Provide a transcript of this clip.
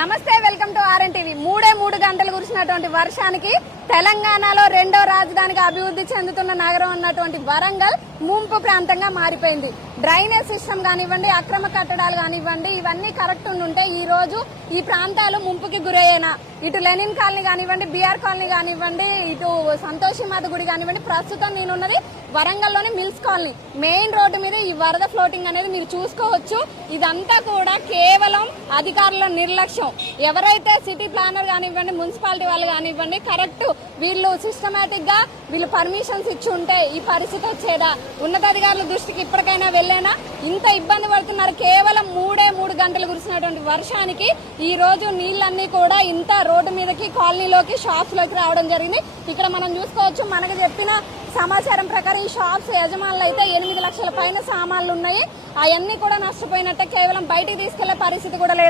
నమస్తే, welcome to ఆర్ఎన్టీవీ. మూడు గంటలు కురిసినటువంటి వర్షానికి తెలంగాణలో రెండో రాజధానిగా అభివృద్ధి చెందుతున్న నగరం అన్నటువంటి వరంగల్ ముంపు ప్రాంతంగా మారిపోయింది. డ్రైనేజ్ సిస్టమ్ కానివ్వండి, అక్రమ కట్టడాలు కానివ్వండి, ఇవన్నీ కరెక్ట్ ఉంటే ఈ రోజు ఈ ప్రాంతాలు ముంపుకి గురయ్యేనా? ఇటు లెనిన్ కాలనీ కానివ్వండి, బిఆర్ కాలనీ కానివ్వండి, ఇటు సంతోషిమాత గుడి కానివ్వండి. ప్రస్తుతం నేనున్నది వరంగల్లోని మిల్స్ కాలనీ మెయిన్ రోడ్డు మీద. ఈ వరద ఫ్లోటింగ్ అనేది మీరు చూసుకోవచ్చు. ఇదంతా కూడా కేవలం అధికారుల నిర్లక్ష్యం. ఎవరైతే సిటీ ప్లానర్ కానివ్వండి, మున్సిపాలిటీ వాళ్ళు కానివ్వండి, కరెక్ట్ వీళ్ళు సిస్టమేటిక్ గా వీళ్ళు పర్మిషన్స్ ఇచ్చి ఉంటే ఈ పరిస్థితి వచ్చేదా? ఉన్నతాధికారుల దృష్టికి ఇప్పటికైనా వెళ్ళేనా? ఇంత ఇబ్బంది పడుతున్నారు. కేవలం మూడు గంటలు కురిసినటువంటి వర్షానికి ఈ రోజు నీళ్ళన్నీ కూడా ఇంత రోడ్డు మీదకి, కాలనీలోకి, షాప్స్ లోకి రావడం జరిగింది. ఇక్కడ మనం చూసుకోవచ్చు. మనకు చెప్పిన సమాచారం ప్రకారం ఈ షాప్స్ యజమానులు అయితే 8 లక్షల పైన సామాన్లు ఉన్నాయి. అవన్నీ కూడా నష్టపోయినట్టే. కేవలం బయటికి తీసుకెళ్లే పరిస్థితి కూడా లేదు.